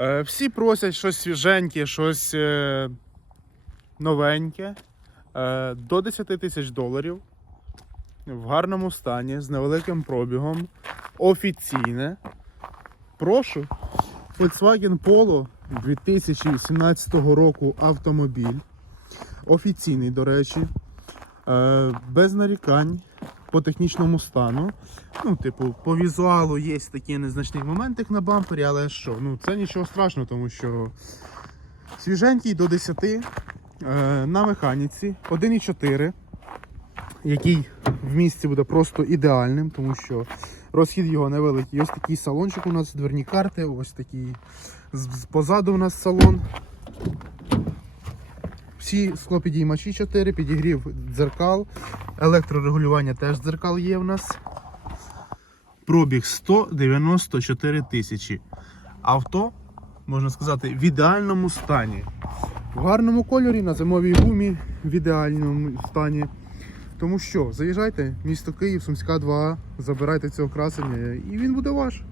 Е, всі просять щось свіженьке, щось е, новеньке. Е, до 10 тисяч доларів. В гарному стані, з невеликим пробігом. Офіційне. Прошу. Volkswagen Polo 2017 року автомобіль. Офіційний, до речі. Без нарікань по технічному стану. Ну, типу, по візуалу є такі незначні моменти на бампері, але що? Ну, це нічого страшного, тому що свіженький до 10 е, на механіці 1,4, який в місті буде просто ідеальним, тому що розхід його невеликий. Ось такий салончик у нас, дверні карти, ось такий позаду у нас салон. Всі склопідіймачі 4, підігрів дзеркал, електрорегулювання теж дзеркал є в нас. Пробіг 194 тисячі. Авто, можна сказати, в ідеальному стані. В гарному кольорі, на зимовій гумі, в ідеальному стані. Тому що, заїжджайте, місто Київ, Сумська 2, забирайте цього красення і він буде ваш.